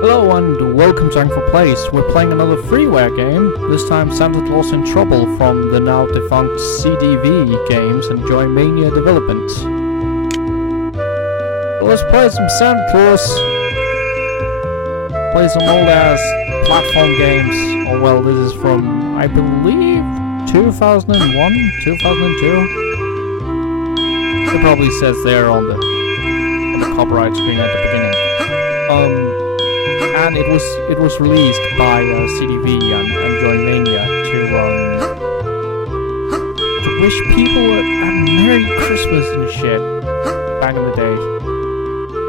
Hello and welcome to Angry Place. We're playing another freeware game, this time Santa Claus in Trouble from the now defunct CDV Games and Joymotion development. Let's play some Santa Claus. Play some old ass platform games. Oh well, this is from, I believe, 2001, 2002. It probably says there on the copyright screen at the beginning. And it was released by CDV and Joymotion to wish people a Merry Christmas and shit back in the day.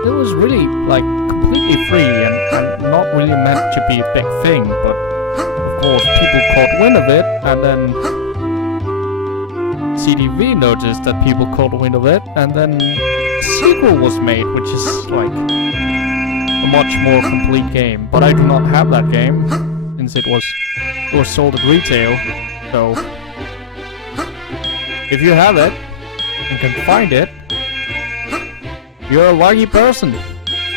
It was really like completely free and not really meant to be a big thing, but of course people caught wind of it, and then CDV noticed that people caught wind of it, and then a sequel was made, which is like a much more complete game. But I do not have that game since it was sold at retail. So if you have it and can find it, you're a lucky person.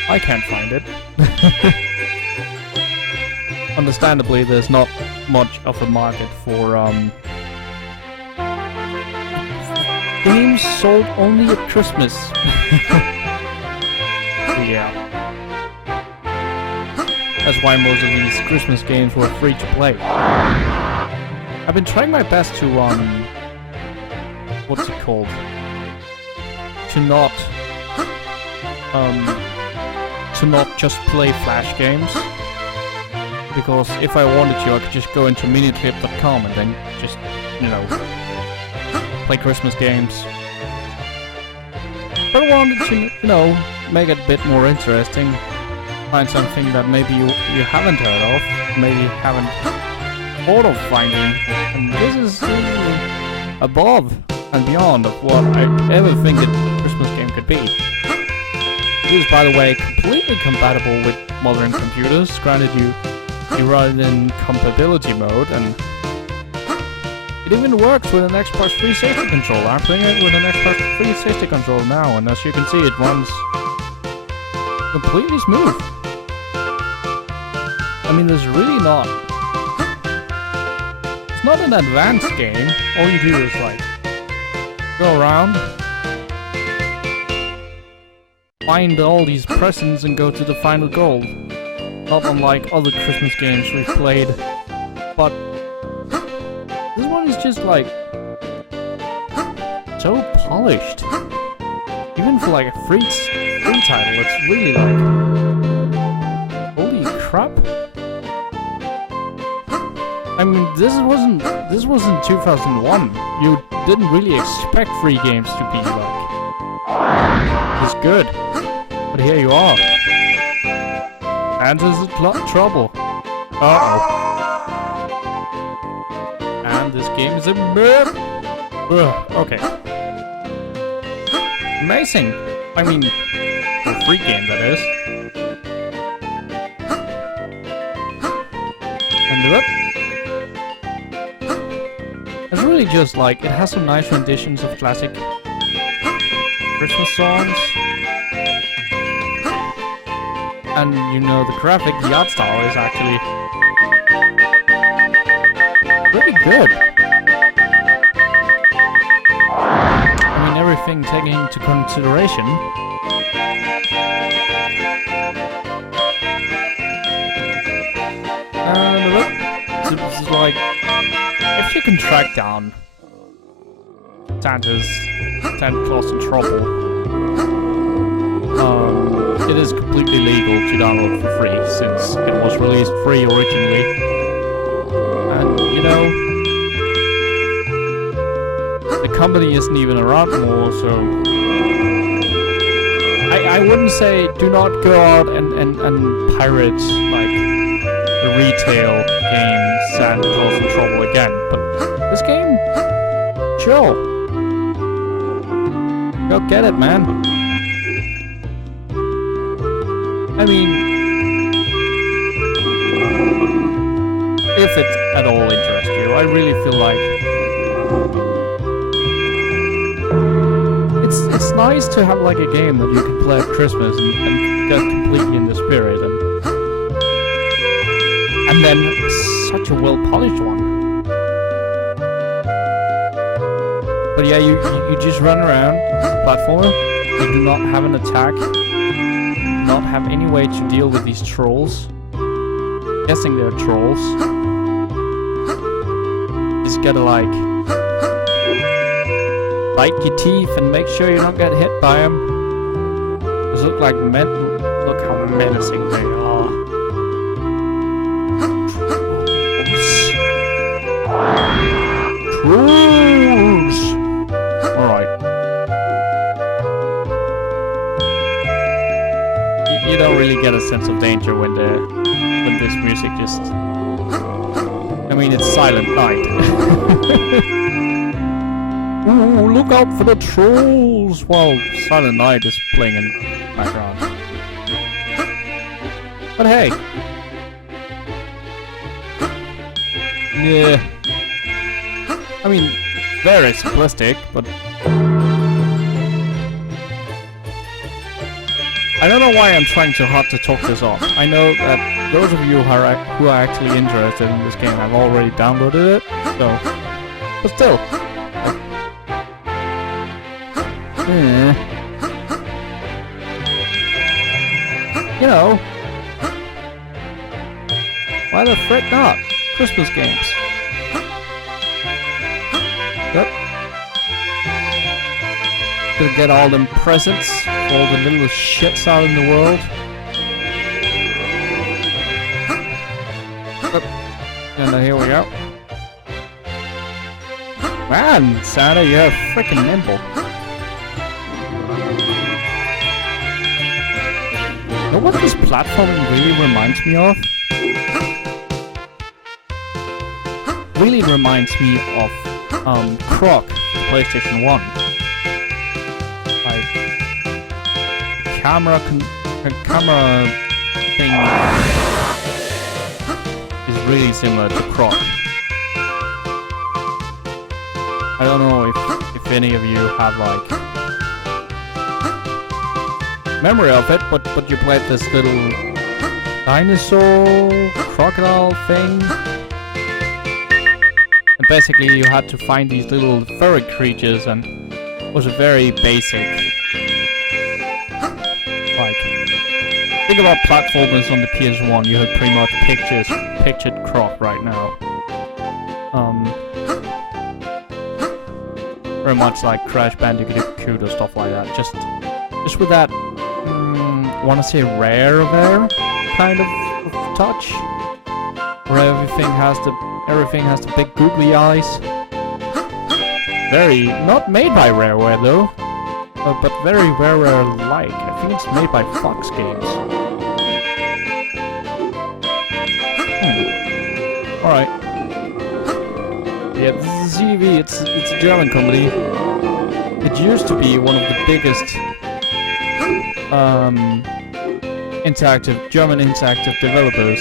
I can't find it. Understandably, there's not much of a market for games sold only at Christmas. Yeah. That's why most of these Christmas games were free to play. I've been trying my best to what's it called? To not just play Flash games. Because if I wanted to, I could just go into miniclip.com and then just, play Christmas games. But I wanted to, make it a bit more interesting. Find something that maybe you haven't heard of, maybe haven't thought of finding. And this is above and beyond of what I ever think a Christmas game could be. This is, by the way, completely compatible with modern computers. Granted, you run it in compatibility mode, and it even works with an Xbox 360 controller. I'm playing it with an Xbox 360 controller now, and as you can see, it runs completely smooth. I mean, there's really not... It's not an advanced game. All you do is, go around, find all these presents, and go to the final goal. Not unlike other Christmas games we've played. But this one is just, so polished. Even for, a free title, it's really, holy crap. I mean, this wasn't 2001. You didn't really expect free games to be this good. But here you are. Santa's in trouble. Uh-oh. And this game is a mess. Okay. Amazing. I mean, a free game, that is. And look. It's really just it has some nice renditions of classic Christmas songs. And the graphic, the art style is actually pretty good. I mean, everything taken into consideration. And look, it's if you can track down Santa Claus in Trouble, it is completely legal to download for free since it was released free originally. And the company isn't even around anymore, so I wouldn't say do not go out and pirate the retail game Santa Claus in Trouble again, but this game, chill. Go get it, man. I mean, if it at all interests you, I really feel it's nice to have a game that you can play at Christmas and get completely in the spirit. And and then such a well-polished one. But yeah, you just run around the platform. You do not have an attack. Not have any way to deal with these trolls. Guessing they're trolls. Just gotta like bite your teeth and make sure you don't get hit by them. Those look like look how menacing they are. Trolls! Alright. You don't really get a sense of danger when this music just... I mean, it's Silent Night. Ooh, look out for the trolls! While Silent Night is playing in the background. But hey. Yeah. I mean, very simplistic, but... I don't know why I'm trying so hard to talk this off. I know that those of you who are actually interested in this game have already downloaded it, so... But still. You know... Why the frick not? Christmas games. Yep. Gonna get all them presents for all the little shits out in the world. Yep. And here we go. Man, Santa, you're freaking nimble. You know what this platforming really reminds me of? Really reminds me of Croc, PlayStation 1. Like camera thing is really similar to Croc. I don't know if any of you have like memory of it, but you played this little dinosaur crocodile thing. And basically you had to find these little furry creatures, and it was a very basic, like, think about platformers on the PS1, you had pretty much pictured Croc right now. Very much like Crash Bandicoot or stuff like that, just with that, wanna say Rare kind of touch, where everything has the big googly eyes. Very, not made by Rareware though, but very Rareware-like. I think it's made by Fox Games. Alright. Yeah, this is CDV, it's a German company. It used to be one of the biggest German interactive developers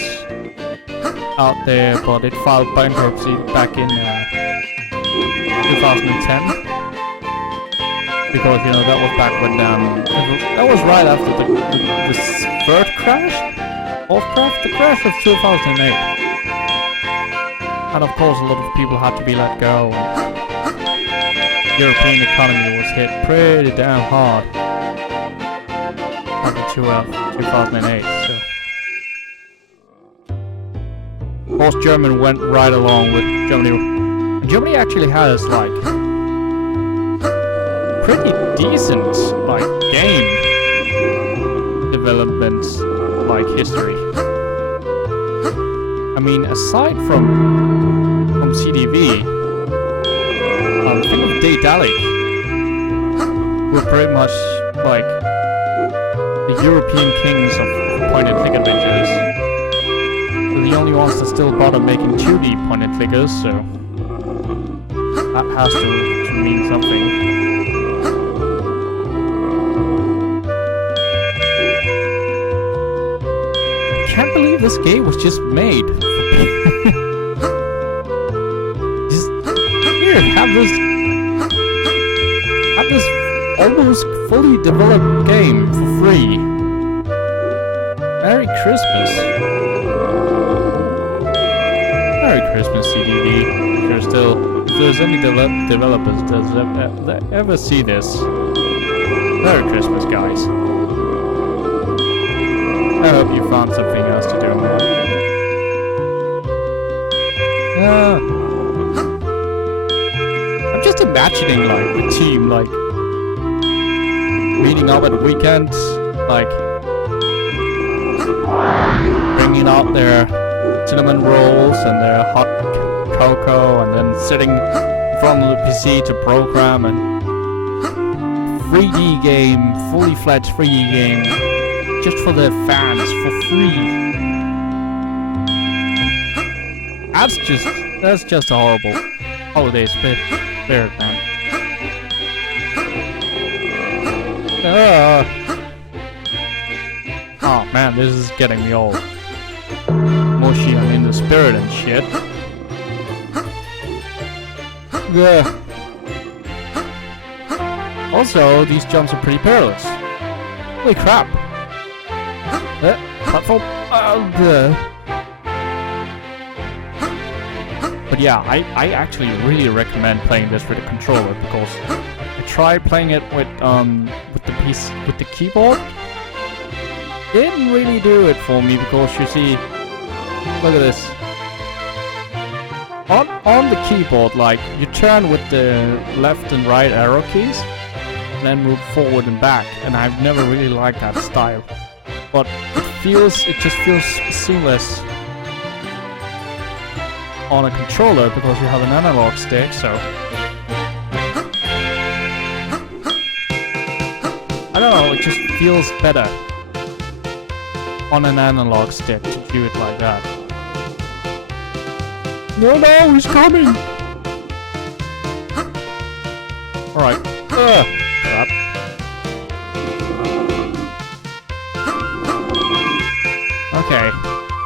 out there, but it filed bankruptcy back in 2010, because you know that was back when that was right after the third crash, the crash of 2008, and of course a lot of people had to be let go, and the European economy was hit pretty damn hard after 2008. So. Of course, Germany went right along with Germany. Germany actually has like pretty decent like game development like history. I mean, aside from CDV, think of Daedalic. We're pretty much like the European kings of point-and-click adventures. They're the only ones that still bother making 2D point-and-clickers, so that has to mean something. I can't believe this game was just made. Just here, have this almost fully developed game for free. Merry Christmas. Merry Christmas, CDV. If there's any developers that ever see this, Merry Christmas, guys. I hope you found something else to do in life. I'm just imagining like the team like meeting up at weekends, like bringing out their cinnamon rolls and their hot cocoa, and then sitting in front of the PC to program and 3D game, fully fledged 3D game, just for the fans for free. That's just a horrible holiday spirit, man. Oh man, this is getting me all mushy and in the spirit and shit. Yeah. Also, these jumps are pretty perilous. Holy crap! Platform. But yeah, I actually really recommend playing this with a controller, because I tried playing it with the PC with the keyboard. Didn't really do it for me, because you see, look at this. On the keyboard, like you turn with the left and right arrow keys, and then move forward and back, and I've never really liked that style. But it just feels seamless on a controller, because you have an analog stick, so I don't know, it just feels better on an analog stick to do it like that. No, he's coming! Alright. Crap.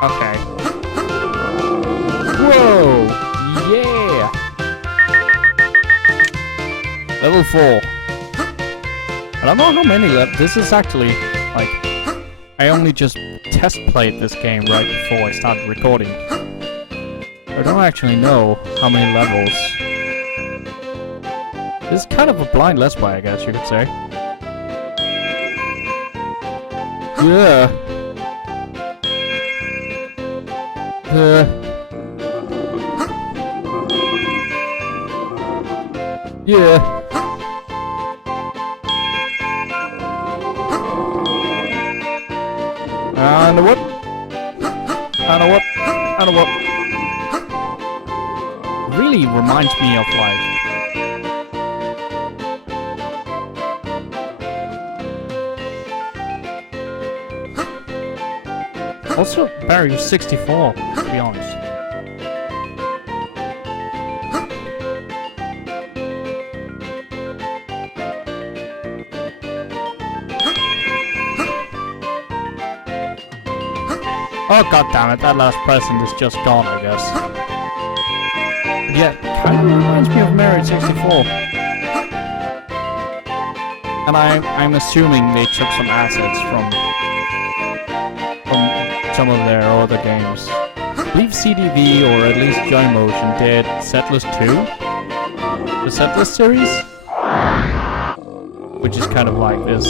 Okay. Whoa! Yeah! Level 4. I don't know how many left. This is actually, like, I only just test played this game right before I started recording. I don't actually know how many levels. This is kind of a blind let's play, I guess you could say. Yeah. Yeah. And what? Really reminds me of like also Mario 64, to be honest. Oh god damn it, that last present is just gone, I guess. But yeah, kind of reminds me of Mario 64. And I'm assuming they took some assets from some of their other games. I believe CDV, or at least Joymotion, did Settlers 2? The Settlers series? Which is kind of like this.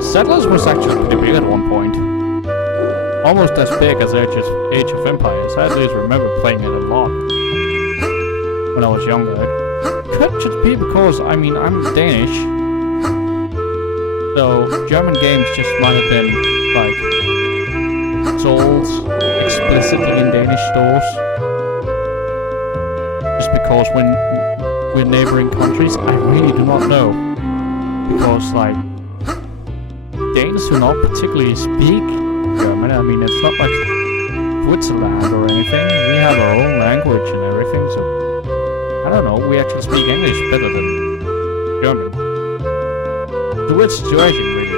Settlers was actually pretty big at one point. Almost as big as Age of Empires. I at least remember playing it a lot when I was younger. It could just be because, I mean, I'm Danish. So, German games just might have been, like, sold explicitly in Danish stores. Just because when we're neighboring countries, I really do not know. Because, like, Danes do not particularly speak German. I mean, it's not like Switzerland or anything. We have our own language and everything, so I don't know. We actually speak English better than German. It's a weird situation, really.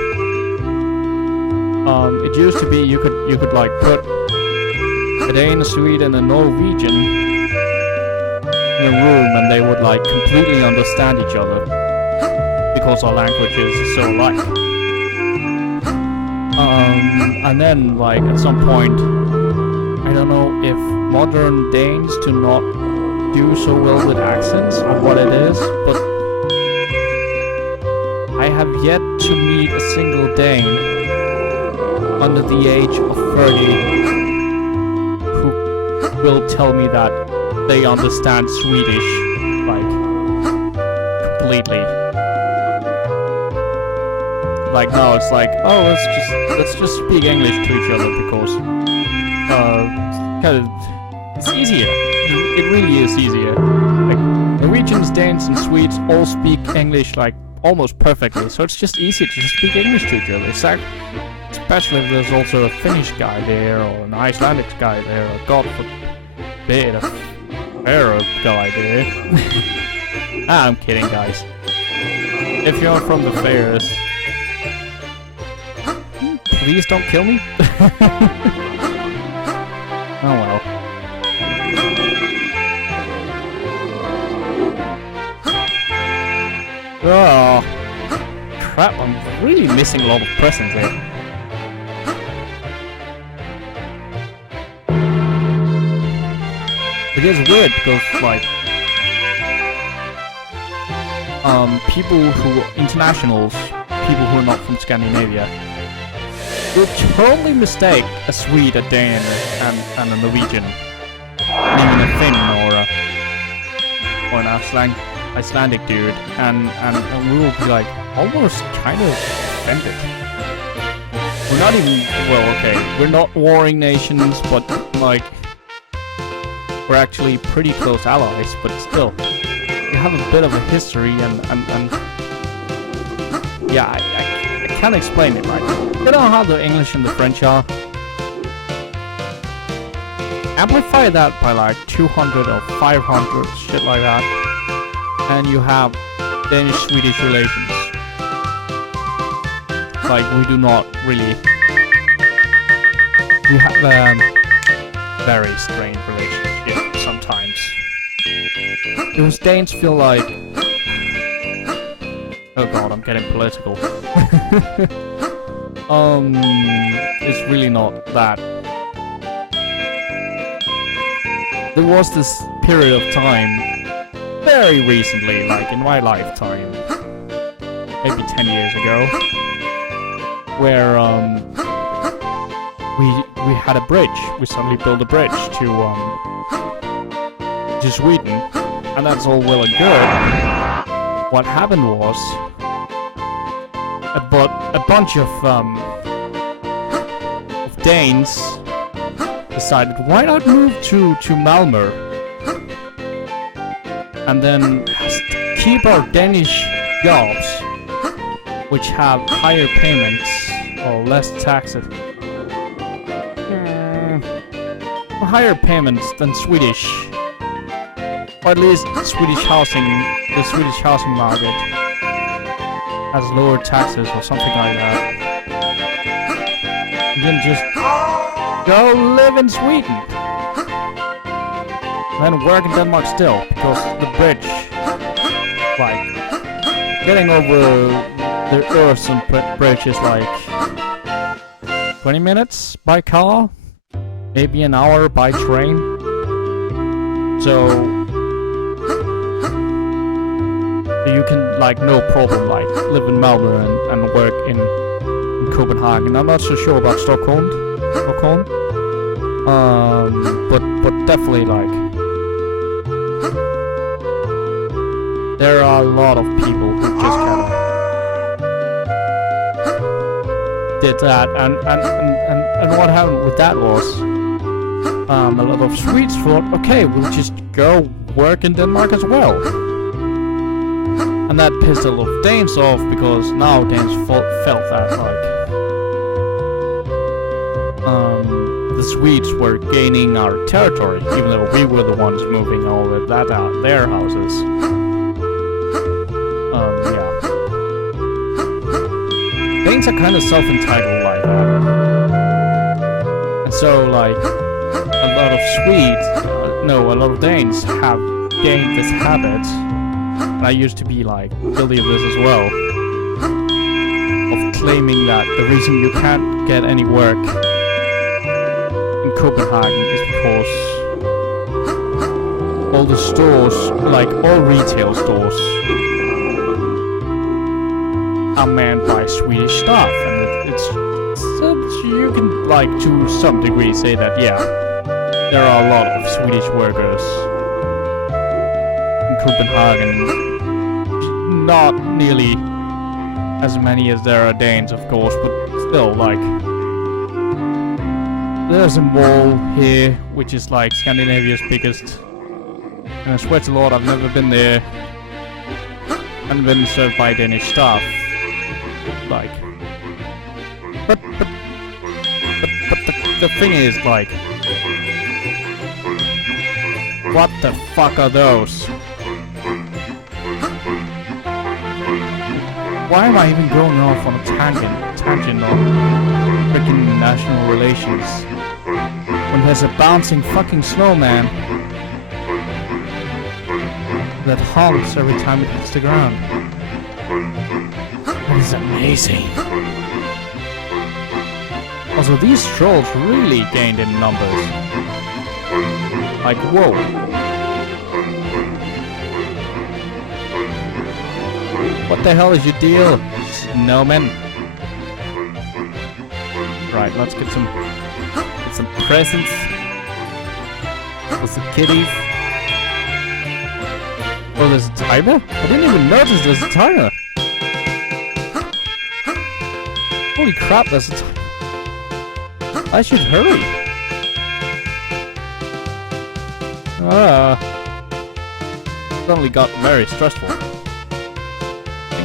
It used to be you could like put a Dane, a Swede, and a Norwegian in a room, and they would like completely understand each other because our languages are so alike. And then, like, at some point, don't know if modern Danes do not do so well with accents or what it is, but I have yet to meet a single Dane under the age of 30 who will tell me that they understand Swedish, like, completely. Like, no, it's like, oh, let's just speak English to each other because, kind of, it's easier. It really is easier. Like, Norwegians, Danes, and Swedes all speak English, like, almost perfectly, so it's just easier to just speak English to each other. Especially if there's also a Finnish guy there, or an Icelandic guy there, or God forbid, a Arab guy there. I'm kidding, guys. If you're from the Faroes, please don't kill me. Oh well. Oh, crap, I'm really missing a lot of presents here. It is weird because, like, internationals, people who are not from Scandinavia, would totally mistake a Swede, a Dane, and a Norwegian, and even a Finn or an Icelandic dude, and we will be like almost kind of offended. We're not even, well, okay, we're not warring nations, but like we're actually pretty close allies, but still, we have a bit of a history, and yeah, I can't explain it, right? You know how the English and the French are? Amplify that by like 200 or 500, shit like that, and you have Danish-Swedish relations. Like, we do not really... We have very strange relationship sometimes. Because Danes feel like... Oh god, I'm getting political. It's really not that. There was this period of time, very recently, like in my lifetime, maybe 10 years ago, where we had a bridge. We suddenly built a bridge to Sweden, and that's all well and good. What happened was a bunch of Danes decided, why not move to Malmö and then keep our Danish jobs, which have higher payments or less taxes, higher payments than Swedish, or at least Swedish housing. The Swedish housing market has lower taxes or something like that. You can just go live in Sweden and then work in Denmark still, because the bridge, like, getting over the Öresund bridge is like 20 minutes by car, maybe an hour by train. So you can, like, no problem, like, live in Malmö and work in Copenhagen. I'm not so sure about Stockholm. But definitely, like, there are a lot of people who just kind of did that, and what happened with that was, a lot of Swedes thought, okay, we'll just go work in Denmark as well. And that pissed a lot of Danes off, because now Danes felt that, like, the Swedes were gaining our territory, even though we were the ones moving all of that out, their houses. Yeah. Danes are kind of self-entitled like that. And so, like, a lot of Swedes, a lot of Danes have gained this habit. And I used to be, like, guilty of this as well, of claiming that the reason you can't get any work in Copenhagen is because all the stores, like all retail stores, are manned by Swedish staff, and it's so you can, like, to some degree say that, yeah, there are a lot of Swedish workers in Copenhagen. Not nearly as many as there are Danes, of course, but still, like, there's a mall here, which is like Scandinavia's biggest, and I swear to Lord, I've never been there and been served by Danish staff. Like, but the thing is, like, what the fuck are those? Why am I even going off on a tangent on freaking national relations when there's a bouncing fucking snowman that honks every time it hits the ground? That is amazing. Also, these trolls really gained in numbers. Like, whoa. What the hell is your deal, snowman? Right, let's get some presents for some kitties. Oh, there's a timer? I didn't even notice there's a timer. Holy crap, there's a timer. I should hurry. Suddenly got very stressful.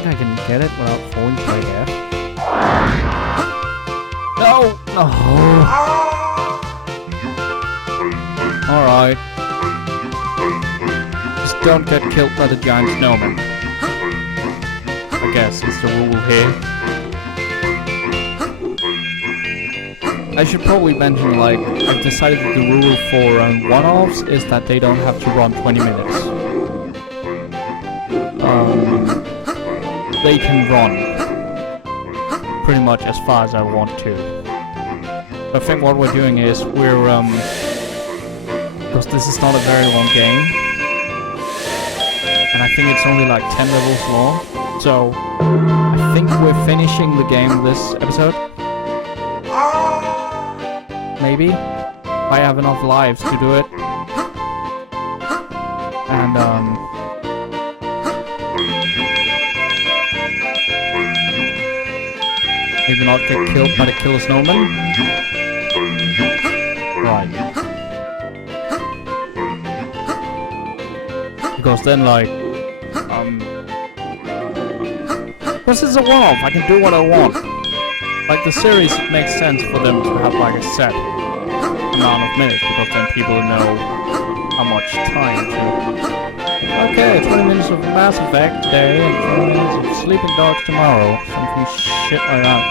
I can get it without falling to my death. No! No! Alright. Just don't get killed by the giant snowman. I guess is the rule here. I should probably mention, like, I've decided that the rule for one-offs is that they don't have to run 20 minutes. They can run pretty much as far as I want to. I think what we're doing is we're because this is not a very long game, and I think it's only like 10 levels long, so I think we're finishing the game this episode. Maybe if I have enough lives to do it, and maybe not get killed by the killer snowman. Right. Because then, like, because it's a one-off, I can do what I want. Like, the series, it makes sense for them to have, like, a set amount of minutes, because then people know how much time to... Okay, 20 minutes of Mass Effect today, and 20 minutes of Sleeping Dogs tomorrow. Something shit like that.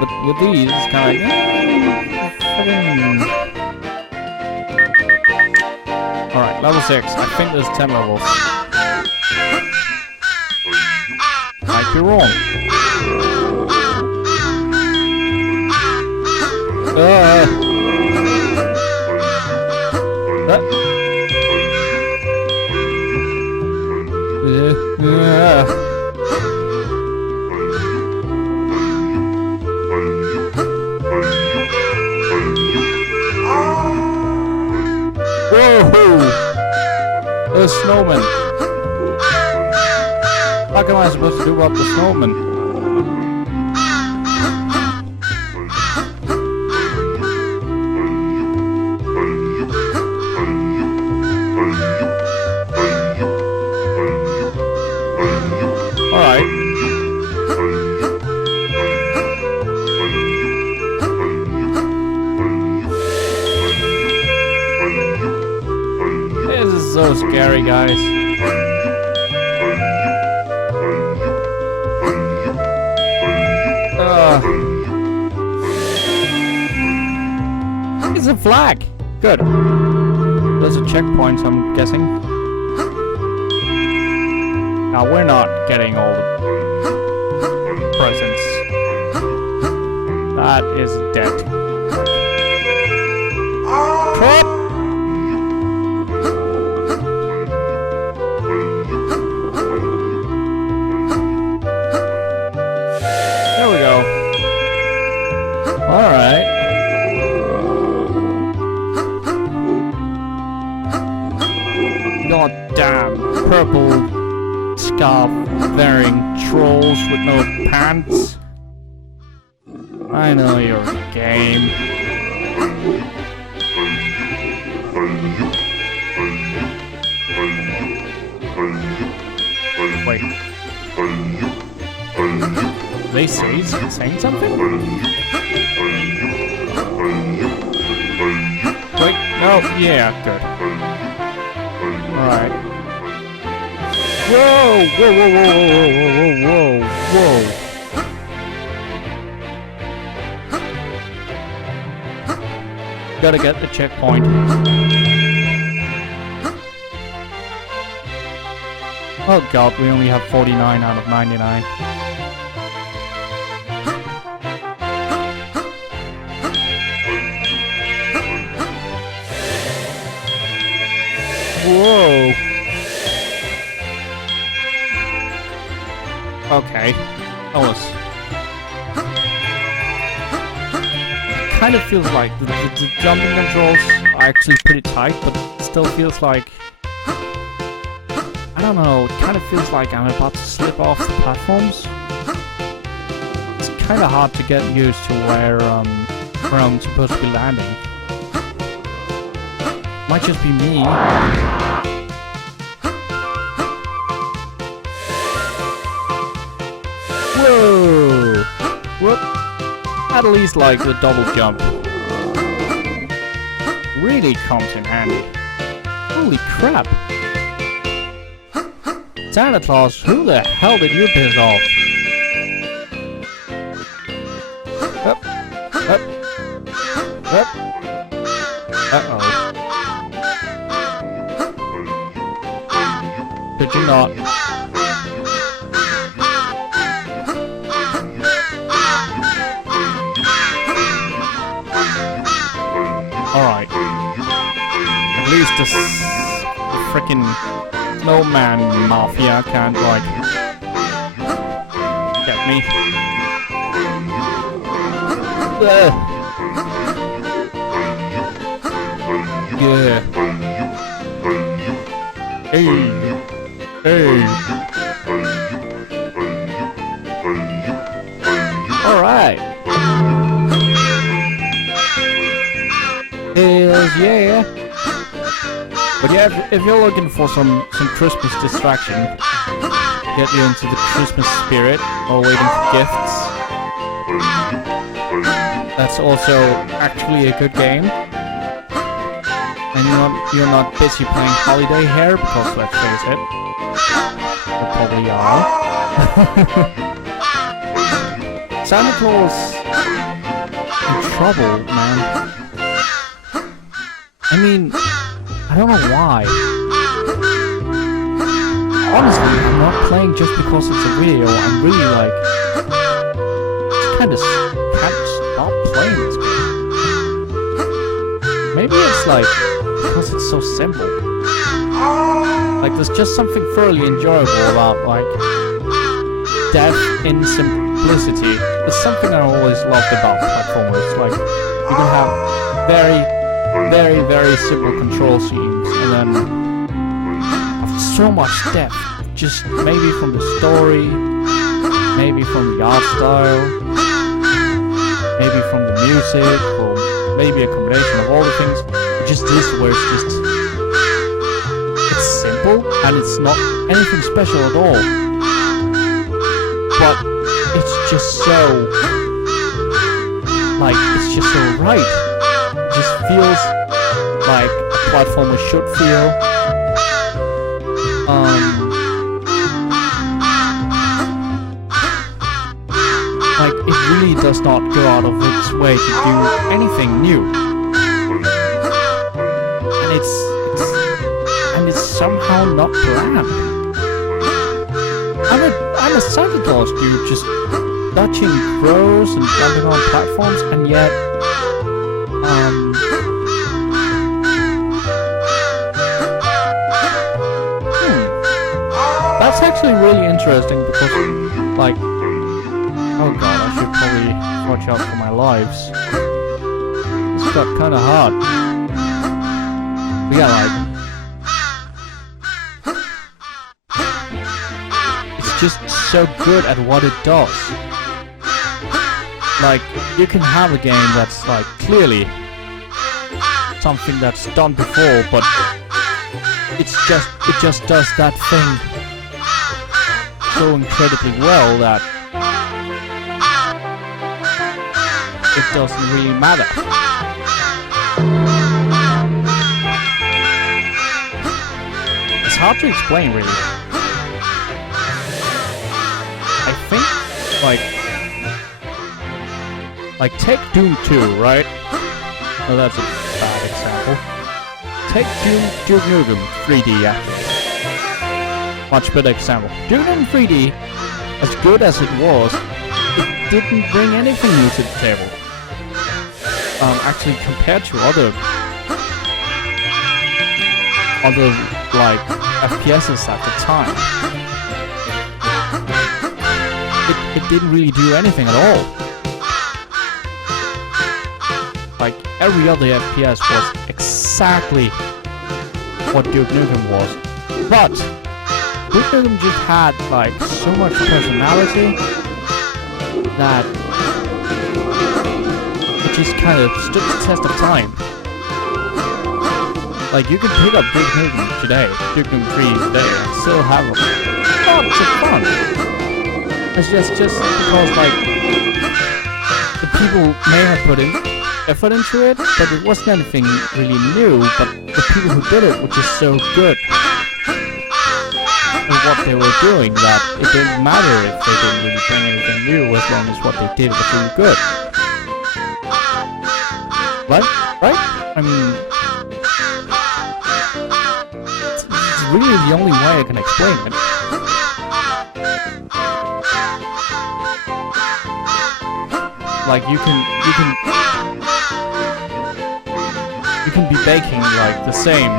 But with these, it's kind of like... Alright, level 6. I think there's 10 levels. Might be wrong. Whoa! A snowman. How am I supposed to do about the snowman? Alright. This is so scary, guys. It's a flag! Good. There's a checkpoint, I'm guessing. Now we're not getting all the presents. That is dead. Hop! There we go. Alright. Goddamn purple scarf wearing trolls with no pants. I know your game. Wait. They say saying something? Wait, no, yeah, good. Alright. Whoa! Whoa, whoa, whoa, whoa, whoa, whoa, whoa. Gotta get the checkpoint. Oh god, we only have 49 out of 99. Whoa! Okay. That was... kind of feels like the jumping controls are actually pretty tight, but it still feels like... I don't know, it kind of feels like I'm about to slip off the platforms. It's kind of hard to get used to where I'm supposed to be landing. Might just be me. Whoa! Whoop! At least like the double jump really comes in handy. Holy crap! Santa Claus, who the hell did you piss off? Up, up, up. Uh-oh. Did you not? Alright. At least the frickin' snowman mafia can't, like, get me. Yeah. Hey. Hey. Alright. Hells yeah. But yeah, if you're looking for some Christmas distraction, get you into the Christmas spirit or waiting for gifts, that's also actually a good game. And you're not busy playing holiday here, because let's face it, you probably are. Santa Claus in trouble, man. I mean, I don't know why. Honestly, I'm not playing just because it's a video. I'm really like, just can't stop playing this game. Maybe it's like because it's so simple. Like there's just something thoroughly enjoyable about like depth in simplicity. It's something I always loved about platformers. Like you can have very simple control schemes, and then so much depth, just maybe from the story, maybe from the art style, maybe from the music, or maybe a combination of all the things. Just this, where it's simple and it's not anything special at all, but it's just so like it's just so right. It just feels like a platformer should feel. Like it really does not go out of its way to do anything new, and it's somehow not bland. I'm a Santa Claus dude, just dodging crows and jumping on platforms, and yet actually really interesting because, like, oh god, I should probably watch out for my lives. This got kind of hard. We got like, it's just so good at what it does. Like, you can have a game that's like clearly something that's done before, but it just does that thing so incredibly well that it doesn't really matter. It's hard to explain, really. I think, like take Doom 2, right? Oh, that's a bad example. Take Duke Nukem 3D, yeah. Much better example. Duke Nukem 3D, as good as it was, it didn't bring anything new to the table. Actually, compared to other like FPSs at the time, it didn't really do anything at all. Like every other FPS was exactly what Duke Nukem was, but Duke Nukem just had like so much personality that it just kind of stood the test of time. Like you can pick up Duke Nukem today, Duke Nukem 3 today, and still have lots of fun. It's just because like the people may have put in effort into it, but it wasn't anything really new, but the people who did it were just so good at what they were doing that it didn't matter if they didn't really bring anything new as long as what they did was really good. Right? I mean, it's really the only way I can explain it. Like you can be baking like the same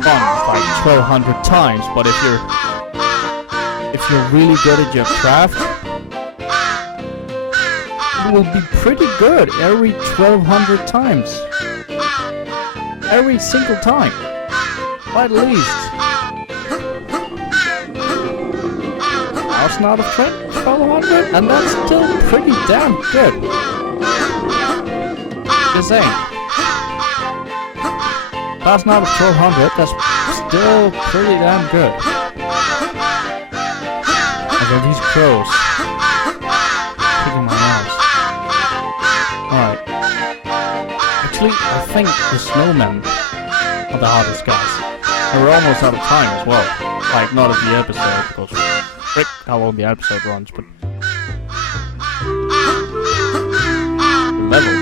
buns like 1200 times, but if you're really good at your craft, it will be pretty good every 1200 times. Every single time. At least. 1,000 out of 1200? And that's still pretty damn good. Just saying. 1,000 out of 1200, that's still pretty damn good. Although these crows kicking my ass. Alright. Actually, I think the snowmen are the hardest guys. And we're almost out of time as well. Like, not of the episode, because frick how long the episode runs, but the level.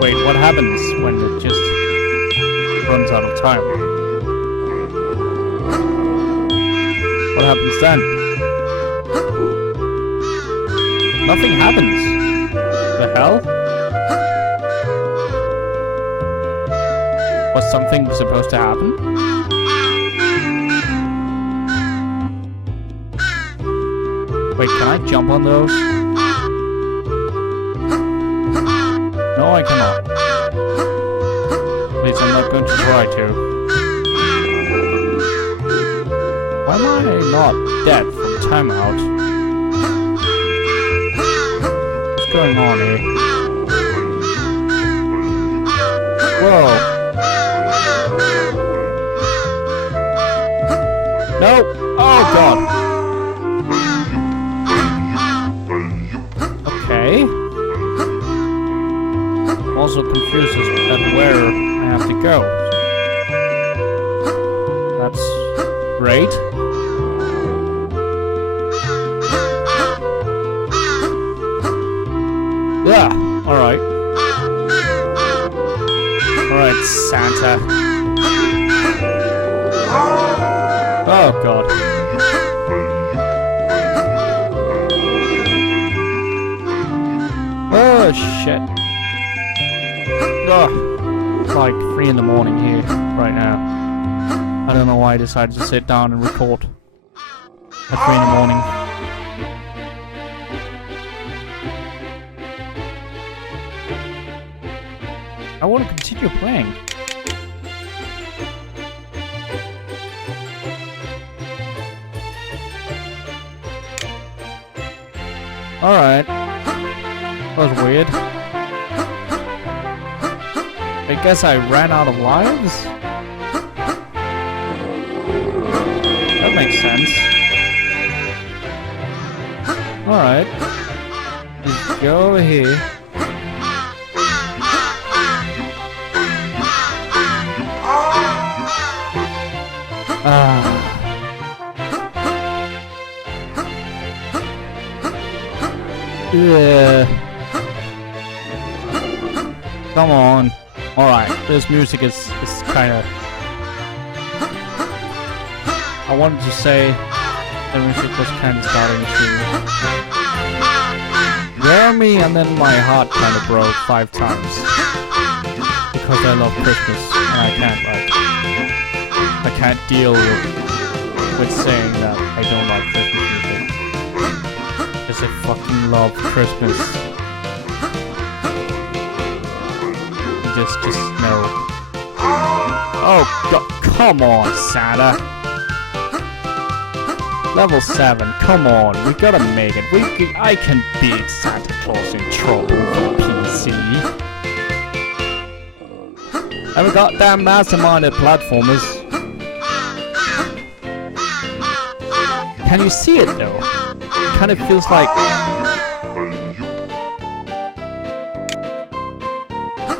Wait, what happens when it just runs out of time? What happens then? Nothing happens. The hell? Was something supposed to happen? Wait, can I jump on those? No, I cannot. At least I'm not going to try to. Why am I not dead from timeout? What's going on here? Whoa. No! Oh god! Okay. I'm also confused as to where I have to go. That's great. Yeah, alright. Alright, Santa. Oh god. Oh shit. It's like 3 in the morning here, right now. I don't know why I decided to sit down and record at 3 in the morning. I want to continue playing. Alright. That was weird. I guess I ran out of lives? That makes sense. Alright. Just go over here. Yeah. Come on. Alright, this music is kinda... I wanted to say the music was kinda starting to wear me, and then my heart kinda broke 5 times. Because I love Christmas, and I can't deal with saying that I don't like Christmas music. Because I fucking love Christmas. Just no. Oh God, come on, Santa. Level 7, come on, we gotta make it. I can beat Santa Claus in Trouble for PC. I'm a goddamn mastermind at platformers. Can you see it though? It kind of feels like...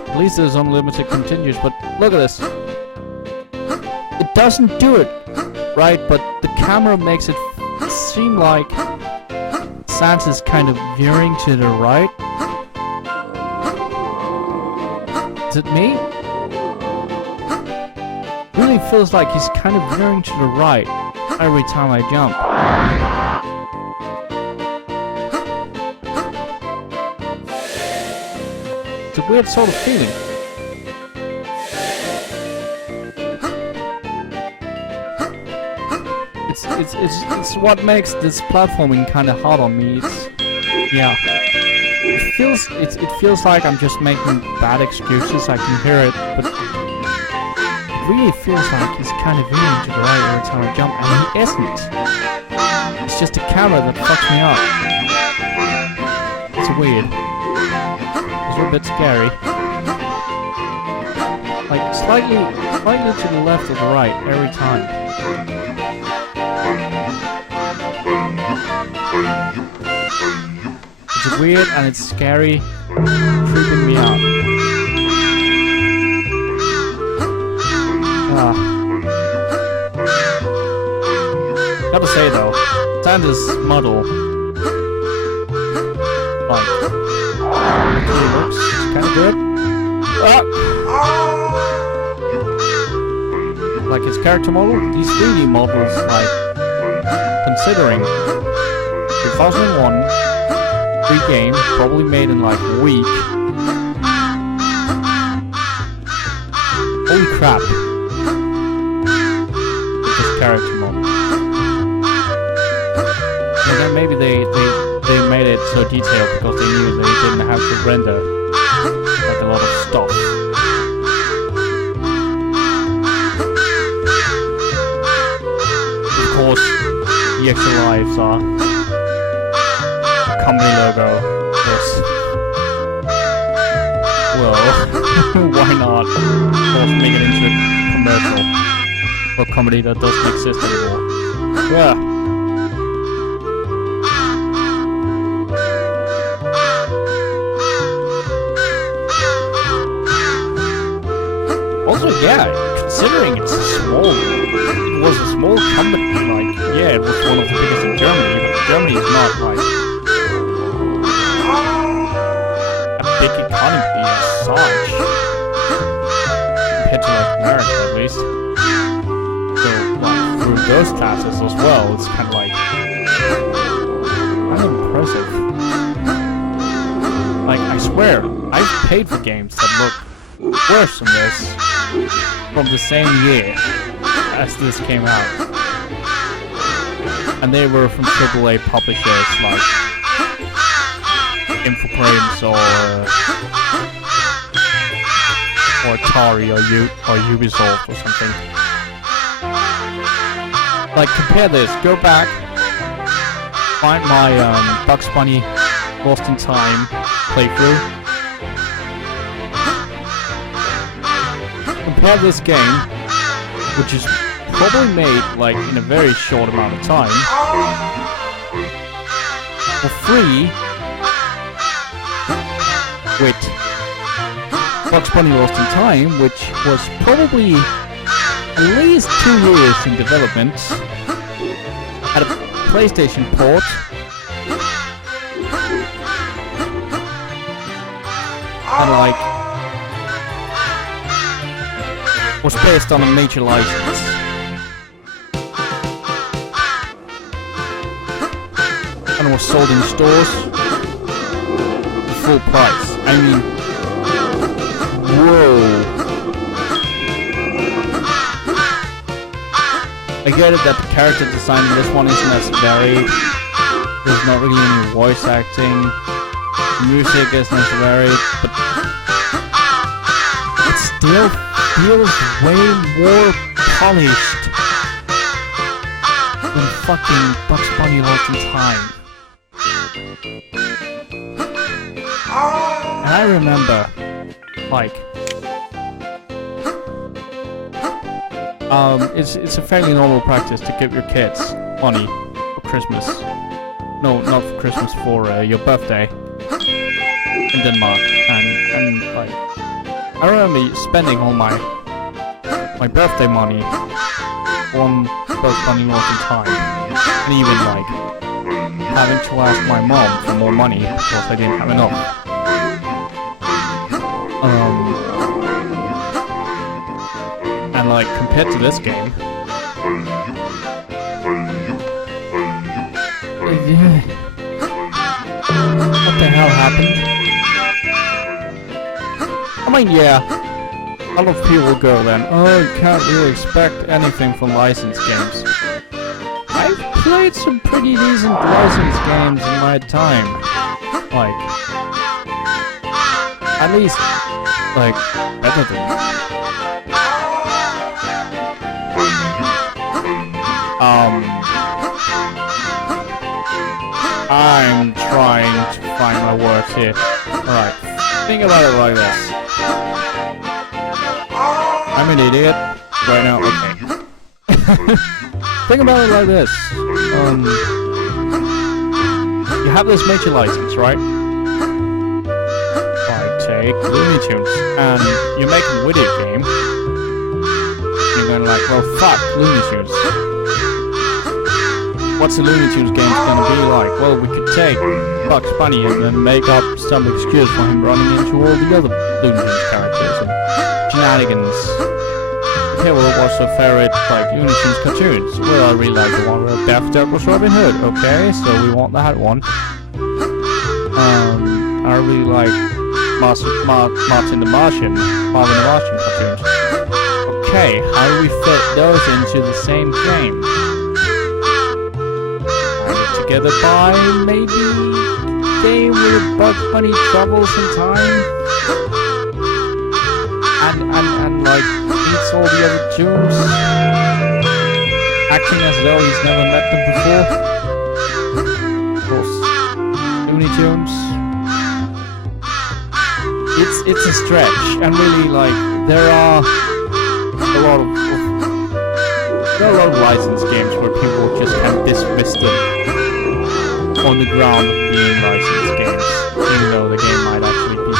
At least there's unlimited continues, but look at this. It doesn't do it, right? But the camera makes it seem like Santa's kind of veering to the right. Is it me? Really feels like he's kind of veering to the right every time I jump. It's a weird sort of feeling. It's what makes this platforming kind of hard on me. It feels like I'm just making bad excuses. I can hear it, but it really feels like he's kind of veering to the right every time I jump, and he isn't. It's just a camera that fucks me up. It's weird. It's a bit scary. Like slightly to the left or the right every time. It's weird and it's scary, creeping me out. Gotta say though, Santa's model, like, he looks kinda good. Like his character model, these 3D models, like, considering 2001, free game, probably made in like a week. Holy crap. This character model. And then maybe they made it so detailed because they knew they didn't have to render like a lot of stuff. Of course, the extra lives are company logo. Yes. Well, why not? Of course, make it into a commercial or comedy that doesn't exist anymore. Yeah. Also, yeah, considering it was a small company, like, yeah, it was one of the biggest in Germany, but Germany is not, like, a big economy as such, compared to, like, America, at least. So, like, through those classes as well, it's kind of, like, impressive. Like, I swear, I've paid for games that look worse than this from the same year as this came out. And they were from AAA publishers like Infogrames or Atari or Ubisoft or something. Like, compare this. Go back, find my Bugs Bunny Lost in Time playthrough. Compare this game, which is probably made like in a very short amount of time, for free, with Bugs Bunny Lost in Time, which was probably at least 2 years in development, had a PlayStation port, and like was based on a major license. And was sold in stores for full price. I mean, whoa. I get it that the character design in this one isn't as varied. There's not really any voice acting. The music isn't as varied, but it still feels way more polished than fucking Bugs Bunny Lost in Time. And I remember, like, it's a fairly normal practice to give your kids money for Christmas. No, not for Christmas, for your birthday in Denmark. And like, I remember spending all my birthday money on Bugs Bunny Lost in Time, and even like having to ask my mom for more money because I didn't have enough. And like, compared to this game, what the hell happened? I mean, yeah, a lot of people go then, oh, you can't really expect anything from licensed games. I've played some pretty decent licensed games in my time. Like, at least, like, better than I'm trying to find my words here. Alright, think about it like this. I'm an idiot right now, okay. Think about it like this. You have this major license, right? Like, take Looney Tunes, and you're making a video game. You're going like, well, fuck Looney Tunes. What's the Looney Tunes game gonna be like? Well, we could take Bugs Bunny and then make up some excuse for him running into all the other Looney Tunes characters and shenanigans. Okay, well, what's your favorite, like, Looney Tunes cartoons? Well, I really like the one where Daffy Duck was Robin Hood. Okay, so we want that one. I really like Martin the Martian cartoons. Okay, how do we fit those into the same game? Together by maybe game where Bugs Bunny travels in time and like meets all the other tunes, acting as though he's never met them before. Of course, Looney Tunes. It's a stretch, and really, like, there are a lot of licensed games where people just can dismiss them on the ground of being licensed games, even though the game might actually be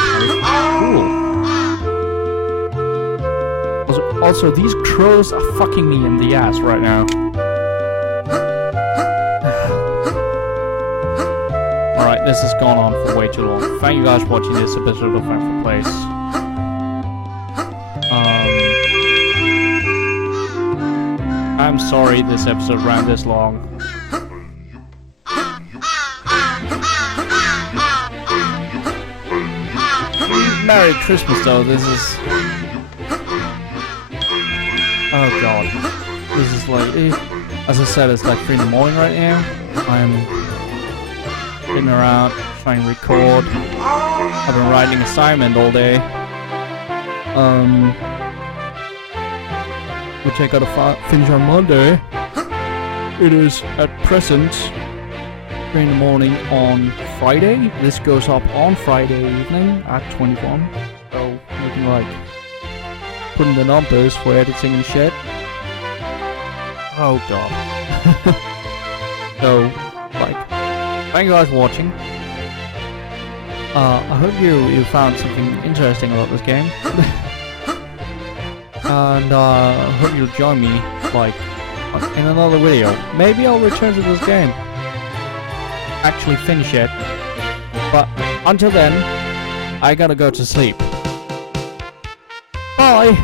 cool. Also, these crows are fucking me in the ass right now. Alright, this has gone on for way too long. Thank you guys for watching this episode of Fan for Place. I'm sorry this episode ran this long. Merry Christmas though, this is... Oh god. This is like... As I said, it's like 3 in the morning right now. I'm sitting around trying to record. I've been writing assignment all day. Which I gotta finish on Monday. It is at present 3 in the morning on Friday. This goes up on Friday evening at 21. So looking like putting the numbers for editing and shit. Oh god. So, like, thank you guys for watching. I hope you found something interesting about this game. And I hope you'll join me, like, in another video. Maybe I'll return to this game. Actually finish it. But until then, I gotta go to sleep. Bye!